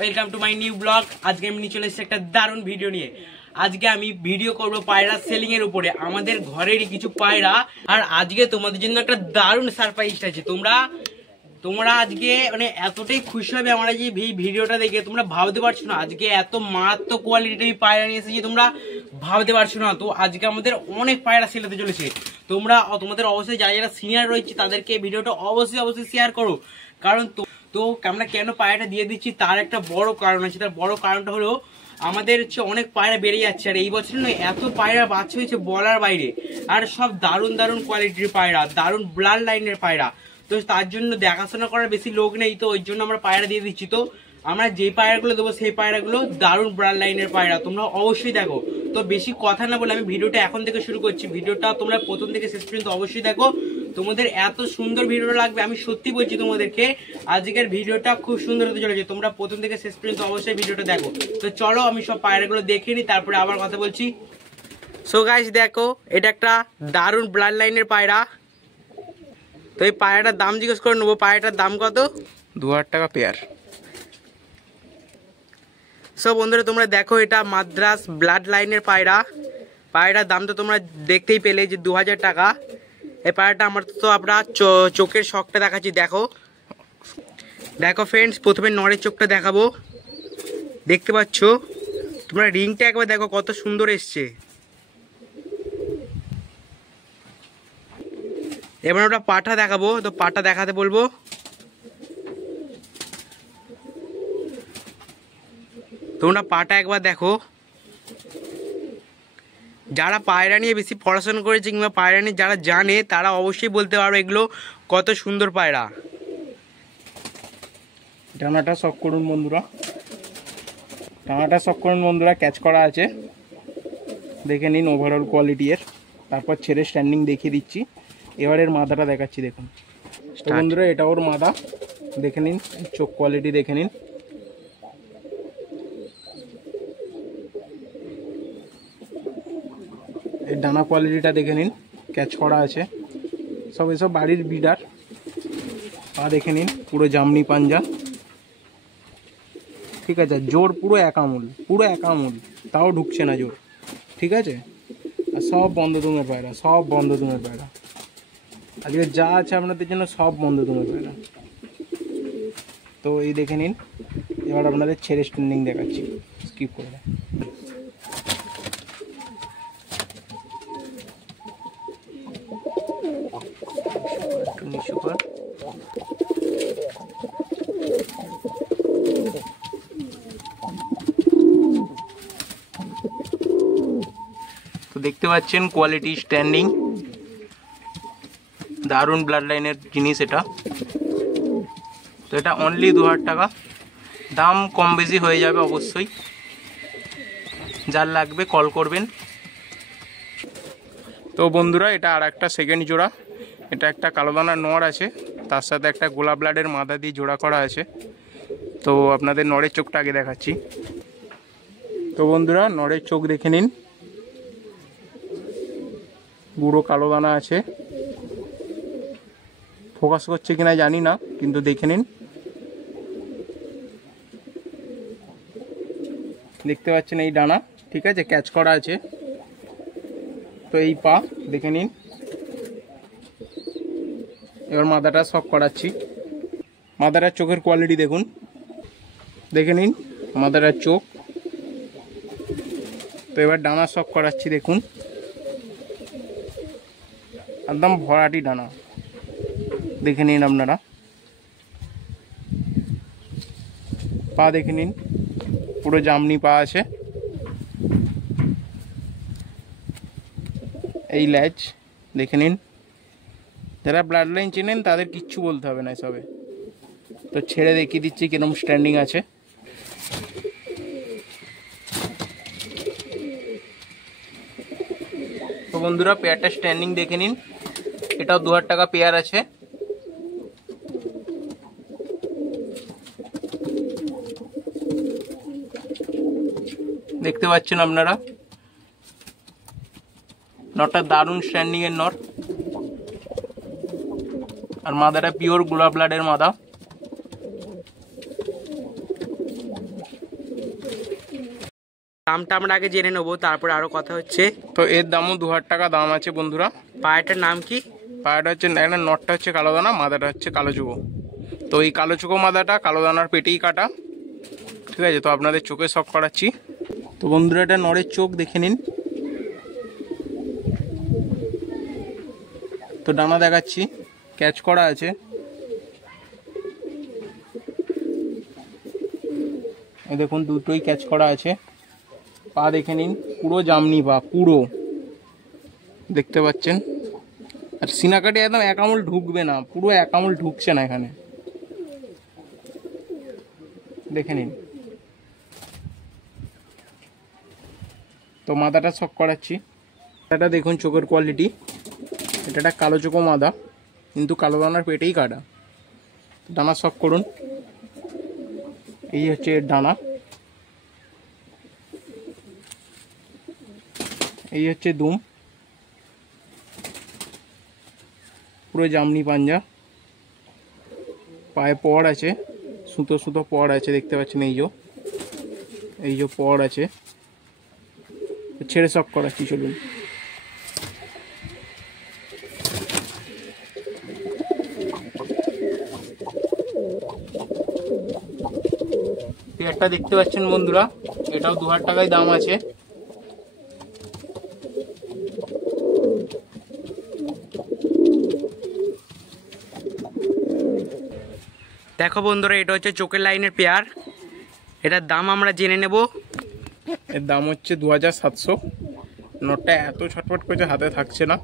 Welcome to my new blog. আজকে আমি নিয়ে চলে এসেছি একটা দারুণ ভিডিও নিয়ে। আজকে আমি ভিডিও করব পায়রা সেলিং এর উপরে, আমাদের ঘরেরই কিছু পায়রা। আর আজকে তোমাদের জন্য একটা দারুণ সারপ্রাইজ আছে। তোমরা আজকে মানে এতটাই খুশি হবে আমরা যে এই ভিডিওটা দেখে, তোমরা ভাবতে পারছো না আজকে এত মারাত্মক কোয়ালিটির পায়রা নিয়ে এসেছি, তোমরা ভাবতে পারছো না। তো আজকে আমাদের অনেক পায়রা সেল হতে চলেছে। তোমাদের অবশ্যই যারা যারা সিনিয়র রয়েছে তাদেরকে ভিডিওটা অবশ্যই শেয়ার করো, কারণ তো আমরা কেন পায়রাটা দিয়ে দিচ্ছি তার একটা বড় কারণ আছে। তার বড় কারণটা হলো আমাদের হচ্ছে অনেক পায়রা বেড়ে যাচ্ছে, আর এই বছর নয় এত পায়রা বাচ্চা হয়েছে বলার বাইরে। আর সব দারুণ কোয়ালিটির পায়রা, দারুণ ব্লাড লাইনের পায়রা। তো তার জন্য দেখাশোনা করার বেশি লোক নেই, তো ওই জন্য আমরা পায়রা দিয়ে দিচ্ছি। তো আমরা যে পায়রাগুলো দেবো সেই পায়রাগুলো দারুণ ব্লাড লাইনের পায়রা, তোমরা অবশ্যই দেখো। তো বেশি কথা না বলে আমি ভিডিওটা এখন থেকে শুরু করছি। ভিডিওটা তোমরা প্রথম থেকে শেষ পর্যন্ত অবশ্যই দেখো, তোমাদের এত সুন্দর ভিডিওটা লাগবে। আমি সত্যি বলছি তোমাদেরকে, আজকের ভিডিওটা খুব সুন্দর হতে চলেছে। তোমরা প্রথম থেকে শেষ পর্যন্ত অবশ্যই ভিডিওটা দেখো। তো চলো আমি সব পায়রাগুলো দেখে নিই, তারপরে আবার কথা বলছি। সো গাইস দেখো, এটা একটা দারুণ ব্লাড লাইনের পায়রা। তো এই পায়রাটার দাম জিজ্ঞেস করে নেবো। পায়রাটার দাম কত? 2000 টাকা পেয়ার। সো বন্ধুরা তোমরা দেখো, এটা মাদ্রাস ব্লাড লাইনের পায়রা। পায়রার দাম তো তোমরা দেখতেই পেলে যে 2000 টাকা। এই পায়রাটা আমার তো আমরা চোখের শখটা দেখাচ্ছি। দেখো ফ্রেন্ডস, প্রথমে নরের চোখটা দেখাবো। দেখতে পাচ্ছ তোমরা, রিংটা একবার দেখো কত সুন্দর এসছে। এবার ওটা পাটা দেখাবো, তো পাটা দেখাতে বলবো। তোমরা পাটা একবার দেখো। যারা পায়রা নিয়ে বেশি পড়াশোনা করেছে কিংবা পায়রা নিয়ে যারা জানে তারা অবশ্যই বলতে পারবে এগুলো কত সুন্দর পায়রা। ডানাটা শক করুন বন্ধুরা, ডানাটা শক করুন বন্ধুরা, ক্যাচ করা আছে। দেখে নিন ওভারঅল কোয়ালিটি এর, তারপর ছেড়ে স্ট্যান্ডিং দেখিয়ে দিচ্ছি। এবারের মাদাটা দেখাচ্ছি, দেখুন তো বন্ধুরা, এটা ওর মাদা। দেখে নিন চোখ কোয়ালিটি, দেখে নিন। এর ডানা কোয়ালিটিটা দেখে নিন, ক্যাচ করা আছে। এসব বাড়ির বিডার। পা দেখে নিন, পুরো জামনি পাঞ্জা, ঠিক আছে। জোর পুরো এক আঙুল, তাও ঢুকছে না জোর, ঠিক আছে। আর সব বন্ধ দুমের পায়রা, আজকে যা আছে আপনাদের জন্য সব বন্ধ দুমের পায়রা। তো এই দেখে নিন। এবার আপনাদের ছেড়ে স্ট্যান্ডিং দেখাচ্ছি, স্কিপ করে। তো দেখতে পাচ্ছেন কোয়ালিটি, স্ট্যান্ডিং, দারুণ ব্লাড লাইনের জিনিস এটা। তো এটা অনলি 2000 টাকা। দাম কম বেশি হয়ে যাবে অবশ্যই, যার লাগবে কল করবেন। তো বন্ধুরা, এটা আর একটা সেকেন্ড জোড়া। এটা একটা কালো দানার নর আছে, তার সাথে একটা গোলা ব্লাডের মাদা দিয়ে জোড়া করা আছে। তো আপনাদের নরের চোখটা আগে দেখাচ্ছি। তো বন্ধুরা, নরের চোখ দেখে নিন, পুরো কালো দানা আছে। ফোকাস করছে কিনা জানি না, কিন্তু দেখে নিন। দেখতে পাচ্ছেন এই ডানা, ঠিক আছে, ক্যাচ করা আছে। তো এই পা দেখে নিন। এবার মাদাটা শক করাচ্ছি। মাদাটার চোখের কোয়ালিটি দেখুন, দেখে নিন মাদাটার চোখ। তো এবার ডানা শক করাচ্ছি, দেখুন একদম ভরাটি ডানা, দেখে নিন আপনারা। পা দেখে নিন, পুরো জামনি পা আছে। এই ল্যাচ দেখে নিন। যারা ব্লাড লাইন চেনেন তাদের কিচ্ছু বলতে হবে না এসবে। তো ছেড়ে দেখিয়ে দিচ্ছি কিরকম স্ট্যান্ডিং আছে। তো বন্ধুরা, পেয়ারটা স্ট্যান্ডিং দেখে নিন। এটাও 2000 টাকা পেয়ার আছে। দেখতে পাচ্ছেন আপনারা, নটটা দারুণ স্ট্যান্ডিং এর নট। আর মাদাটা পিওর গোলা ব্লাডের মাদা। দামটা আমরা আগে জেনে নেবো, তারপরে আরো কথা হচ্ছে। তো এর দামও 2000 টাকা দাম আছে বন্ধুরা। পায়রাটার নাম কি? পায়রাটা হচ্ছে একটা নটটা হচ্ছে কালো দানা, মাদাটা হচ্ছে কালো চুকো। তো এই কালো চুকো মাদাটা কালো দানার পেটেই কাটা, ঠিক আছে। তো আপনাদের চোখে শখ করাচ্ছি। তো বন্ধুরা এটা নরের চোখ দেখে নিন। তো ডানা দেখাচ্ছি, ক্যাচ করা আছে। দেখুন দুটোই ক্যাচ করা আছে। পা দেখে নিন, পুরো জামনি পা, পুরো দেখতে পাচ্ছেন। আর সিনাকাটি একদম এক আঙুল ঢুকবে না, পুরো এক আঙুল ঢুকছে না এখানে, দেখে নিন। তো মাদাটা শখ করাচ্ছি। এটা দেখুন চোখের কোয়ালিটি। এটা একটা কালো চোখো মাদা, কিন্তু কালো দানার পেটেই কাটা। ডানা শখ করুন, এই হচ্ছে এর ডানা, এই হচ্ছে দুম, পুরো জামনি পাঞ্জা। পায়ে পড় আছে, সুতো সুতো পড় আছে, দেখতে পাচ্ছেন। এই যে পড় আছে। ছেড়ে শখ করাচ্ছি, চলুন। একটা দেখতে পাচ্ছেন বন্ধুরা, এটাও 2000 টাকায় দাম আছে। দেখো বন্ধুরা, এটা হচ্ছে চোখের লাইনের পেয়ার। এটার দাম আমরা জেনে নেব। এর দাম হচ্ছে 2700। নটটা এত ছটফট করছে, হাতে থাকছে না।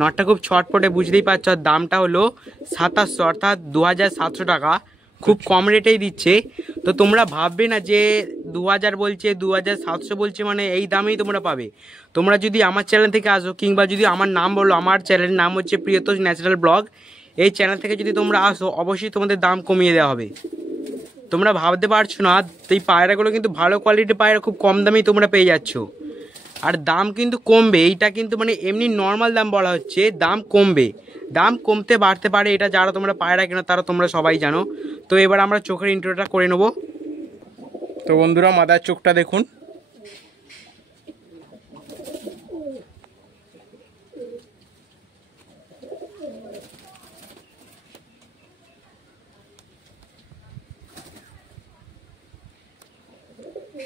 নটটা খুব ছটপটে, বুঝতেই পারছো। আর দামটা হলো 2700, অর্থাৎ 2700 টাকা। খুব কম রেটেই দিচ্ছে। তো তোমরা ভাববে না যে 2000 বলছে, 2700 বলছে মানে এই দামেই তোমরা পাবে। তোমরা যদি আমার চ্যানেল থেকে আসো, কিংবা যদি আমার নাম বলো, আমার চ্যানেলের নাম হচ্ছে প্রিয়তোষ ন্যাচারাল ব্লগ, এই চ্যানেল থেকে যদি তোমরা আসো, অবশ্যই তোমাদের দাম কমিয়ে দেওয়া হবে। তোমরা ভাবতে পারছো না, এই পায়রাগুলো কিন্তু ভালো কোয়ালিটির পায়রা, খুব কম দামেই তোমরা পেয়ে যাচ্ছ। আর দাম কিন্তু কমবে, এইটা কিন্তু মানে এমনি নর্মাল দাম বলা হচ্ছে, দাম কমবে। দাম কমতে বাড়তে পারে, এটা যারা তোমরা পায়রা কেনো তারা তোমরা সবাই জানো। তো এবার আমরা চোখের ইন্ট্রোটা করে নেব। তো বন্ধুরা মাদার চোখটা দেখুন।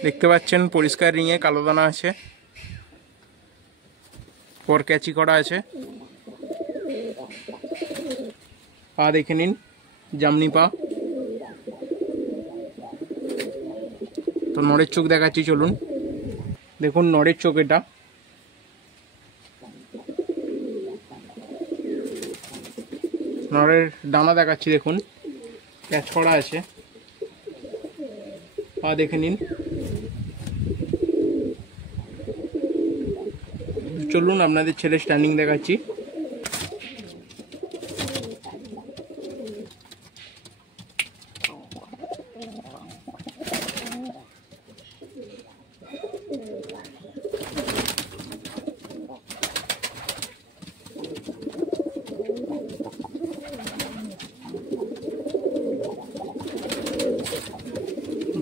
দেখতে পাচ্ছেন পরিষ্কার রিংয়ে কালো দানা আছে, পর ক্যাচি করা আছে। পা দেখে নিন, জামনি পা। তো নড়ের চোখ দেখাচ্ছি, চলুন। দেখুন নড়ের চোখ এটা। নড়ের ডানা দেখাচ্ছি, দেখুন ক্যাচ করা আছে। পা দেখে নিন। চলুন আপনাদের ছেলে স্ট্যান্ডিং দেখাচ্ছি।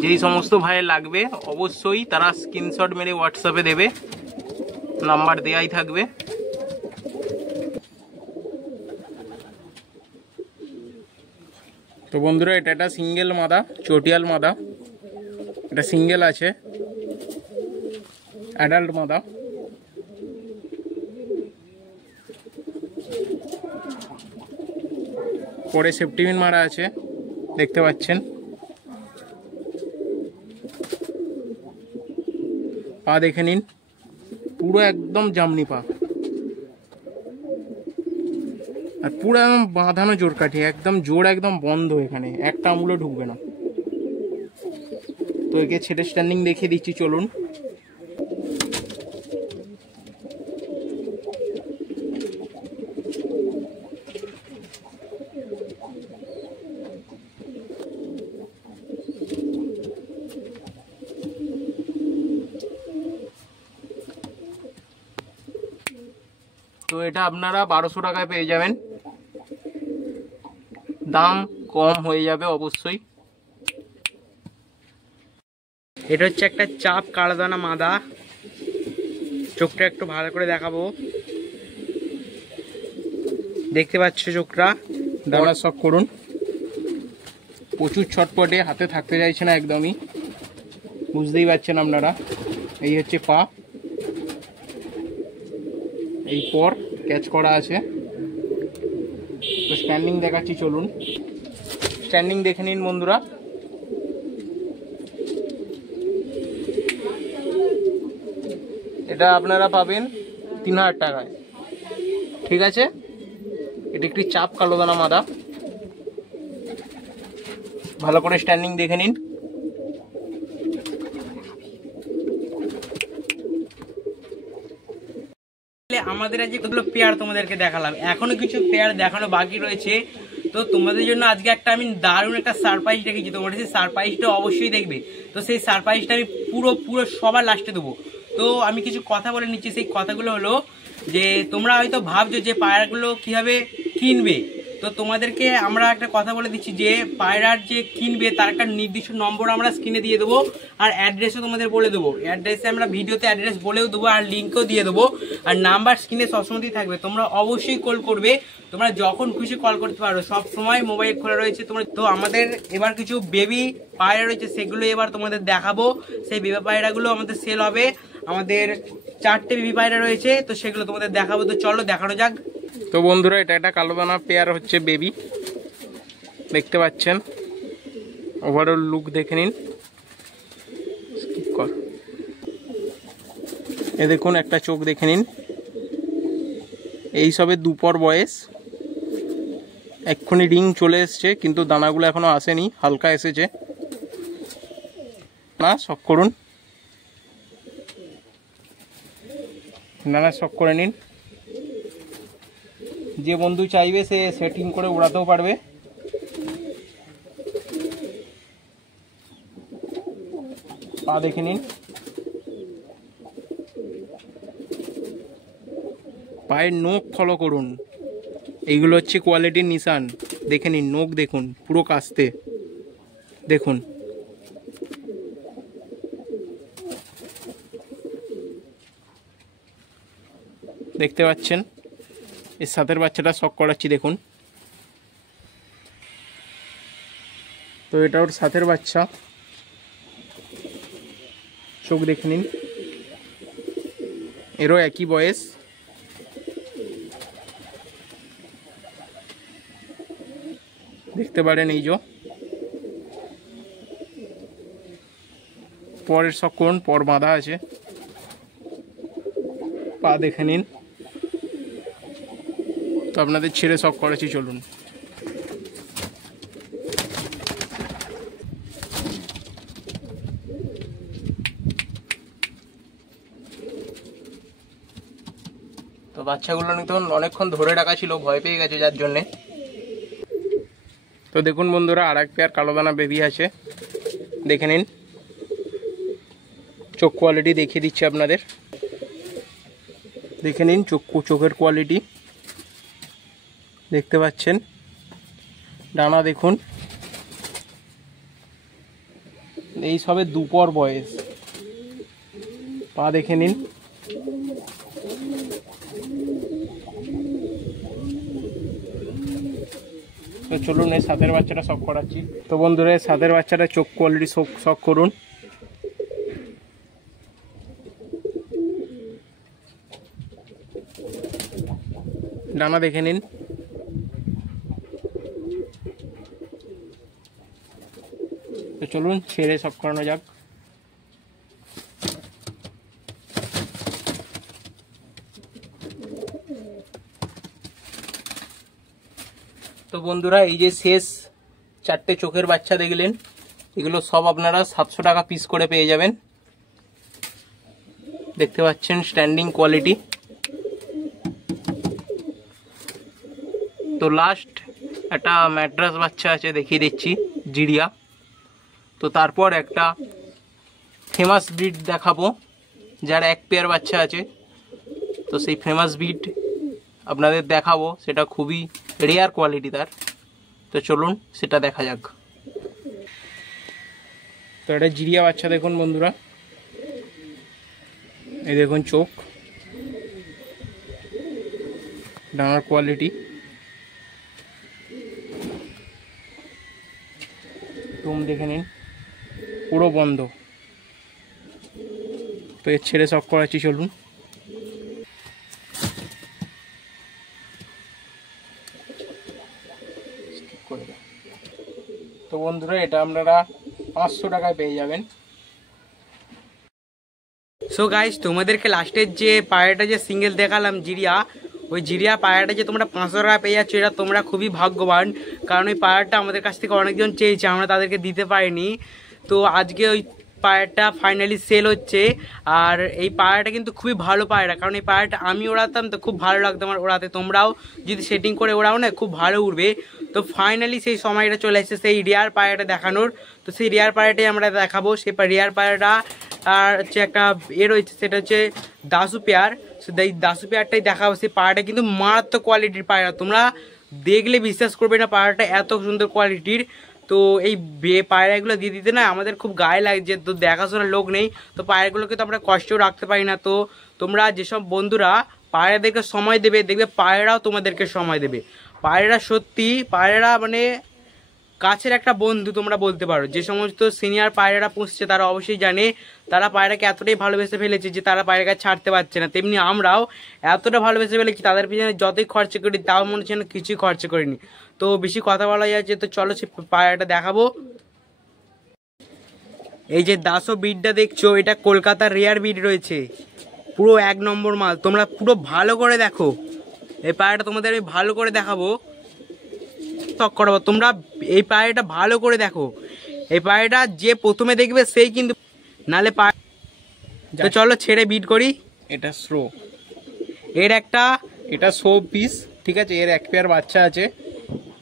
যেই সমস্ত ভাইয়ের লাগবে অবশ্যই তারা স্ক্রিনশট মেরে হোয়াটসঅ্যাপে দেবে, নাম্বার দেয়াই থাকবে। তো বন্ধুরা এটা একটা সিঙ্গেল মাদা, চটিয়াল মাদা। এটা সিঙ্গেল আছে, অ্যাডাল্ট মাদা। পরে সেফটিপিন মারা আছে, দেখতে পাচ্ছেন। পা দেখে নিন, পুরো একদম জামনি পা, আর পুরো একদম বাঁধানো জোর কাঠি, একদম জোর একদম বন্ধ, এখানে একটা আঙুলও ঢুকবে না। তো একে ছেড়ে স্ট্যান্ডিং দেখিয়ে দিচ্ছি, চলুন। তো এটা আপনারা 1200 টাকায় পেয়ে যাবেন, দাম কম হয়ে যাবে অবশ্যই। এটা হচ্ছে একটা চাপ কালোদানা মাদা। চোখটা একটু ভালো করে দেখাবো, দেখতে পাচ্ছ চোখটা। দানা শখ করুন, প্রচুর ছটপটে, হাতে থাকতে চাইছে না একদমই, বুঝতেই পারছেন আপনারা। এই হচ্ছে পা, এই পর ক্যাচ করা আছে। তো স্ট্যান্ডিং দেখাচ্ছি, চলুন স্ট্যান্ডিং দেখে নিন বন্ধুরা। এটা আপনারা পাবেন 3000 টাকায়, ঠিক আছে। এটি একটি চাপ কালোদানা মাদা, ভালো করে স্ট্যান্ডিং দেখে নিন। আমাদের আজকে কতগুলো পেয়ার তোমাদেরকে দেখালাম, এখনো কিছু পেয়ার দেখানো বাকি রয়েছে। তো তোমাদের জন্য আজকে একটা আমি দারুণ একটা সারপ্রাইজ রেখেছি, তোমরা সেই সারপ্রাইজটা অবশ্যই দেখবে। তো সেই সারপ্রাইজটা আমি পুরো সবার লাস্টে দেবো। তো আমি কিছু কথা বলে নিচ্ছি, সেই কথাগুলো হলো যে তোমরা হয়তো ভাবছো যে পায়রাগুলো কিভাবে কিনবে। তো তোমাদেরকে আমরা একটা কথা বলে দিচ্ছি যে পায়রার যে কিনবে তার একটা নির্দিষ্ট নম্বর আমরা স্ক্রিনে দিয়ে দেবো, আর অ্যাড্রেসও তোমাদের বলে দেবো। অ্যাড্রেসে আমরা ভিডিওতে অ্যাড্রেস বলেও দেবো, আর লিঙ্কও দিয়ে দেবো, আর নাম্বার স্ক্রিনে সবসময়ই থাকবে। তোমরা অবশ্যই কল করবে, তোমরা যখন খুশি কল করতে পারো, সব সময় মোবাইল খোলা রয়েছে তোমরা। তো আমাদের এবার কিছু বেবি পায়রা রয়েছে, সেগুলো এবার তোমাদের দেখাবো। সেই বেবি পায়রাগুলো আমাদের সেল হবে, আমাদের 4টে বেবি পায়রা রয়েছে, তো সেগুলো তোমাদের দেখাবো। তো চলো দেখানো যাক। তো বন্ধুরা, এটা একটা কালোদানা পেয়ার হচ্ছে বেবি, দেখতে পাচ্ছেন। ওভারঅল লুক দেখে নিন। এ দেখুন, একটা চোখ দেখে নিন। এই সবে দুপর বয়স, এক্ষুনি রিং চলে এসছে, কিন্তু দানাগুলো এখনো আসেনি, হালকা এসেছে না। শখ করুন, দানা শখ করে নিন। যে বন্ধু চাইবে সে সেটিং করে উড়াতেও পারবে। পা দেখে নিন, পায়ের নখ ফলো করুন, এইগুলো হচ্ছে কোয়ালিটির নিশান। দেখে নিন, নখ দেখুন পুরো কাস্তে, দেখুন। দেখতে পাচ্ছেন, এর সাথের বাচ্চাটা শখ করাচ্ছি, দেখুন। তো এটা ওর সাথের বাচ্চা, চোখ দেখে নিন। এরও একই বয়স, দেখতে পারেন। এই যে পরের শখ করুন, পর বাঁধা আছে। পা দেখে নিন। তো আপনাদের ছেড়ে শখ করেছি, চলুন। তো বাচ্চাগুলো তো অনেকক্ষণ ধরে রাখা ছিল, ভয় পেয়ে গেছে যার জন্যে। তো দেখুন বন্ধুরা, আর এক পেয়ার কালোদানা বেবি আছে, দেখে নিন। চোখ কোয়ালিটি দেখিয়ে দিচ্ছি আপনাদের, দেখে নিন চোখের কোয়ালিটি, দেখতে পাচ্ছেন। ডানা দেখুন, এই সবে দুপর বয়স। পা দেখে নিন। তো চলুন এই সাথের বাচ্চাটা শখ করাচ্ছি। তো বন্ধুরা, সাথের বাচ্চাটা চোখ কোয়ালিটি শখ করুন। ডানা দেখে নিন। তো চলুন ছেড়ে শখ করানো যাক। তো বন্ধুরা, এই যে শেষ 4টে চোখের বাচ্চা দেখলেন, এগুলো সব আপনারা 700 টাকা পিস করে পেয়ে যাবেন। দেখতে পাচ্ছেন স্ট্যান্ডিং কোয়ালিটি। তো লাস্ট একটা ম্যাড্রাস বাচ্চা আছে, দেখিয়ে দিচ্ছি, জিরিয়া। তো তারপর একটা ফেমাস ব্রিড দেখাবো, যার এক পেয়ার বাচ্চা আছে। তো সেই ফেমাস ব্রিড আপনাদের দেখাবো, সেটা খুবই রেয়ার কোয়ালিটি তার। তো চলুন সেটা দেখা যাক। তো এটা জিরিয়া বাচ্চা দেখুন বন্ধুরা, এই দেখুন চোখ, ডানার কোয়ালিটি। তুম দেখে নিন, পুরো বন্ধ। তো এর ছেড়ে শখ করাচ্ছি, চলুন। তো বন্ধুরা এটা আপনারা 500 টাকায় পেয়ে যাবেন। সো গাইস, তোমাদেরকে লাস্টের যে পায়রাটা যে সিঙ্গেল দেখালাম জিরিয়া, ওই জিরিয়া পায়রাটা যে তোমরা 500 টাকা পেয়ে যাচ্ছ, এটা তোমরা খুবই ভাগ্যবান। কারণ ওই পায়রাটা আমাদের কাছ থেকে অনেকজন চেয়েছে, আমরা তাদেরকে দিতে পারিনি। তো আজকে ওই পায়রাটা ফাইনালি সেল হচ্ছে। আর এই পায়রাটা কিন্তু খুবই ভালো পায়রা, কারণ এই পায়রাটা আমি ওড়াতাম তো খুব ভালো লাগতো আমার ওড়াতে। তোমরাও যদি সেটিং করে ওড়াও না, খুব ভালো উড়বে। তো ফাইনালি সেই সময়টা চলে এসেছে সেই রিয়ার পায়রাটা দেখানোর। তো সেই রিয়ার পায়রাটাই আমরা দেখাবো। সেই রিয়ার পায়রাটা আর হচ্ছে একটা রয়েছে, সেটা হচ্ছে দাসু পেয়ার। এই দাসু পেয়ারটাই দেখাবো। সেই পায়রাটা কিন্তু মারাত্মক কোয়ালিটির পায়রা, তোমরা দেখলে বিশ্বাস করবে না পায়রাটা এত সুন্দর কোয়ালিটির। তো এই পায়রাগুলো দিয়ে দিতে না আমাদের খুব গায়ে লাগছে, তো দেখাশোনার লোক নেই, তো পায়রাগুলোকে তো আমরা কষ্টও রাখতে পারি না। তো তোমরা যেসব বন্ধুরা পায়রাদেরকে সময় দেবে, দেখবে পায়রাও তোমাদেরকে সময় দেবে। পায়রা সত্যি, পায়রা মানে কাছের একটা বন্ধু তোমরা বলতে পারো। যে সমস্ত সিনিয়র পায়রারা পুষছে তারা অবশ্যই জানে তারা পায়রাকে এতটাই ভালোবেসে ফেলেছে যে তারা পায়রাকে ছাড়তে পারছে না। তেমনি আমরাও এতটা ভালোবেসে ফেলেছি, তাদের পিছনে যতই খরচা করি তাও মনে হচ্ছে না কিছুই খরচা করিনি। তো বেশি কথা বলা যাচ্ছে, তো চলো সে পায়রাটা দেখাবো। এই যে দাসো বিডটা দেখছো, এটা কলকাতার রেয়ার বিড রয়েছে, পুরো 1 নম্বর মাল। তোমরা পুরো ভালো করে দেখো, এই পায়রাটা তোমাদের আমি ভালো করে দেখাবো, শখ করাবো। তোমরা এই পায়রাটা ভালো করে দেখো, এই পায়রাটা যে প্রথমে দেখবে সেই কিন্তু নালে পায়রা। তো চলো ছেড়ে বিট করি। এটা স্লো, এর একটা এটা 100 পিস, ঠিক আছে। এর 1 পেয়ার বাচ্চা আছে।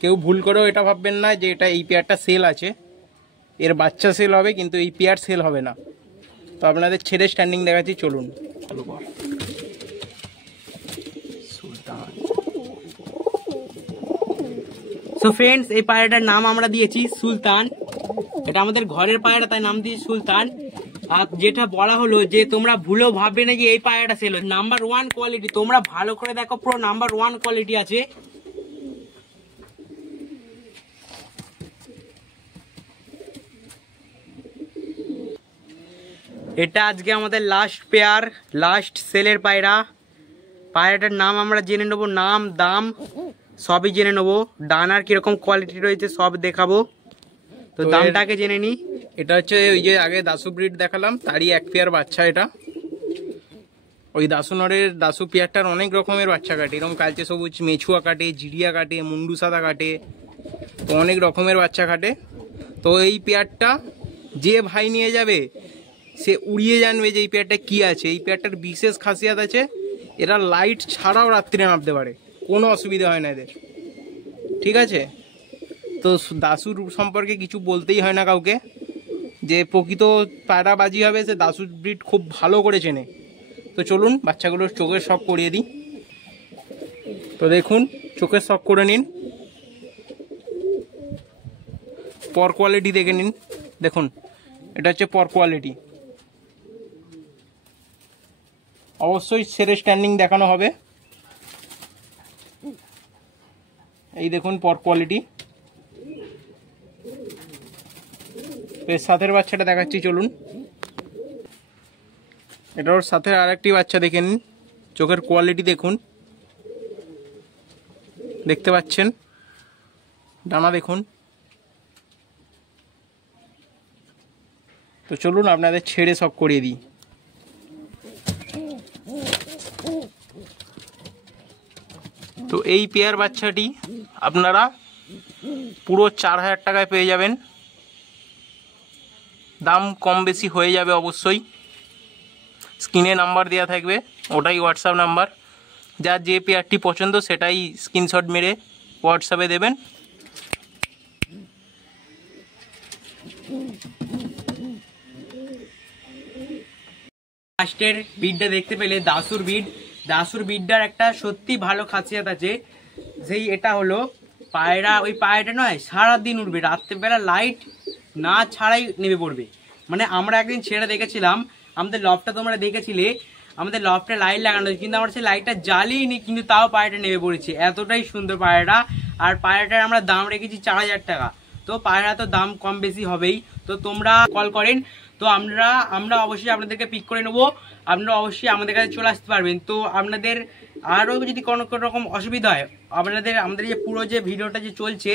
কেউ ভুল করেও এটা ভাববেন না যে এটা এই পেয়ারটা সেল আছে। এর বাচ্চা সেল হবে, কিন্তু এই পেয়ার সেল হবে না। তো আপনাদের ছেড়ে স্ট্যান্ডিং দেখাচ্ছি, চলুন। সো ফ্রেন্ডস, এই পায়রাটার নাম আমরা দিয়েছি সুলতান। এটা আমাদের ঘরের পায়রা, তাই নাম দিয়েছি সুলতান। আর যেটা বলা হলো যে তোমরা ভুলেও ভাববে না যে এই পায়রাটা সেল, নাম্বার 1 কোয়ালিটি। তোমরা ভালো করে দেখো, পুরো নাম্বার 1 কোয়ালিটি আছে। এটা আজকে আমাদের লাস্ট পেয়ার, লাস্ট সেলের পায়রা। পায়রাটার নাম আমরা জেনে নেবো, নাম দাম সবই জেনে নেবো, ডানার কিরকম কোয়ালিটি রয়েছে সব দেখাবো। তো দামটাকে জেনে নি। এটা হচ্ছে ওই যে আগে দাসু ব্রিড দেখালাম, তারই 1 পেয়ার বাচ্চা এটা। ওই দাসু নরের দাসু পেয়ারটার অনেক রকমের বাচ্চা কাটে, এরকম কালচে সবুজ মেছুয়া কাটে, জিরিয়া কাটে, মুন্ডু সাদা কাটে, তো অনেক রকমের বাচ্চা কাটে। তো এই পেয়ারটা যে ভাই নিয়ে যাবে সে উড়িয়ে জানবে যে এই পেয়ারটা কি আছে। এই পেয়ারটার বিশেষ খাসিয়াত আছে, এরা লাইট ছাড়াও রাত্রে নামতে পারে, কোনো অসুবিধা হয় না এদের, ঠিক আছে। তো দাসুর সম্পর্কে কিছু বলতেই হয় না কাউকে, যে প্রকৃত পায়রাবাজি হবে সে দাসু ব্রিড খুব ভালো করে চেনে। তো চলুন বাচ্চাগুলোর চোখের শখ করিয়ে দিই। তো দেখুন, চোখের শখ করে নিন, পর কোয়ালিটি দেখে নিন। দেখুন এটা হচ্ছে পর কোয়ালিটি। অবশ্যই সেরে স্ট্যান্ডিং দেখানো হবে। এই দেখুন পর কোয়ালিটি। এর সাথের বাচ্চাটা দেখাচ্ছি, চলুন। এটা ওর সাথে আরেকটি বাচ্চা দেখে নিন, চোখের কোয়ালিটি দেখুন, দেখতে পাচ্ছেন, ডানা দেখুন। তো চলুন আপনাদের ছেড়ে সব করিয়ে দিই। তো এই পেয়ার বাচ্চাটি আপনারা পুরো 4000 টাকায় পেয়ে যাবেন। দাম কম বেশি হয়ে যাবে অবশ্যই। স্ক্রিনে নাম্বার দেওয়া থাকবে, ওটাই হোয়াটসঅ্যাপ নাম্বার। যার যে পেয়ারটি পছন্দ সেটাই স্ক্রিনশট মেরে হোয়াটসঅ্যাপে দেবেন। লাস্টের বিডটা দেখতে পেলে দাসুর বিড। দাসুর বিডটার একটা সত্যি ভালো খাসিয়াত আছে, সেই এটা হলো পায়রা, ওই পায়রাটা নয় সারাদিন উঠবে, রাত্রেবেলা লাইট না ছাড়াই নেমে পড়বে। মানে আমরা একদিন ছেড়ে দেখেছিলাম, আমাদের লফটা তোমরা দেখেছিলে, আমাদের লফটে লাইট লাগানো হয়েছে, কিন্তু আমরা সেই লাইটটা জ্বালিয়ে কিন্তু তাও পায়রাটা নেমে পড়েছে। এতটাই সুন্দর পায়রাটা। আর পায়রাটার আমরা দাম রেখেছি 4000 টাকা। তো পায়রা তো দাম কম বেশি হবেই। তো তোমরা কল করেন, তো আমরা অবশ্যই আপনাদেরকে পিক করে নেবো। আপনারা অবশ্যই আমাদের কাছে চলে আসতে পারবেন। তো আপনাদের আরও যদি কোনো রকম অসুবিধা হয়, আমাদের যে পুরো যে ভিডিওটা যে চলছে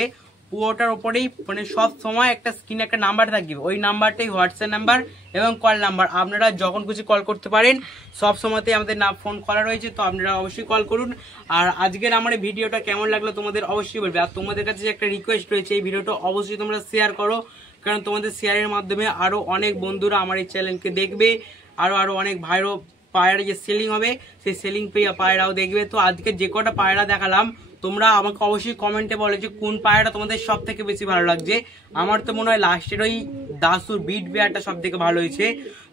পুরোটার ওপরেই মানে সব সময় একটা স্ক্রিনে একটা নাম্বার থাকবে, ওই নাম্বারটাই হোয়াটসঅ্যাপ নাম্বার এবং কল নাম্বার। আপনারা যখন খুশি কল করতে পারেন, সব সময়তেই আমাদের ফোন করা রয়েছে। তো আপনারা অবশ্যই কল করুন। আর আজকের আমার এই ভিডিওটা কেমন লাগলো তোমাদের অবশ্যই বলবে। আর তোমাদের কাছে যে একটা রিকোয়েস্ট রয়েছে, এই ভিডিওটা অবশ্যই তোমরা শেয়ার করো, কারণ তোমাদের শেয়ারের মাধ্যমে আরো অনেক বন্ধুরা আমার এই চ্যানেলকে দেখবে, আরো অনেক ভাইরও পায়রা যে সেলিং হবে সেই সেলিং পায়রাও দেখবে। তো আজকে যে কটা পায়রা দেখালাম, তোমরা আমাকে অবশ্যই কমেন্টে বলো যে কোন পায়রাটা তোমাদের সব থেকে বেশি ভালো লাগছে। আমার তো মনে হয় লাস্টের ওই দাসুর বিট বেয়ারটা সব থেকে ভালো হয়েছে।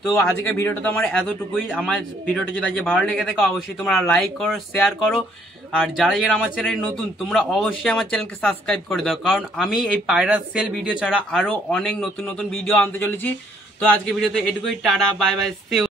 তো আজকের ভিডিওটা তো আমার এতটুকুই। আমার ভিডিওটা যদি আজকে ভালো লেগে থাকে অবশ্যই তোমরা লাইক করো, শেয়ার করো। আর যারা আমার চ্যানেলে নতুন, তোমরা অবশ্যই আমার চ্যানেলকে সাবস্ক্রাইব করে দাও, কারণ আমি এই পায়রা সেল ভিডিও ছাড়া আরো অনেক নতুন নতুন ভিডিও আনতে চলেছি। তো আজকে ভিডিওতে এটুকুই। Tata, bye bye, see you.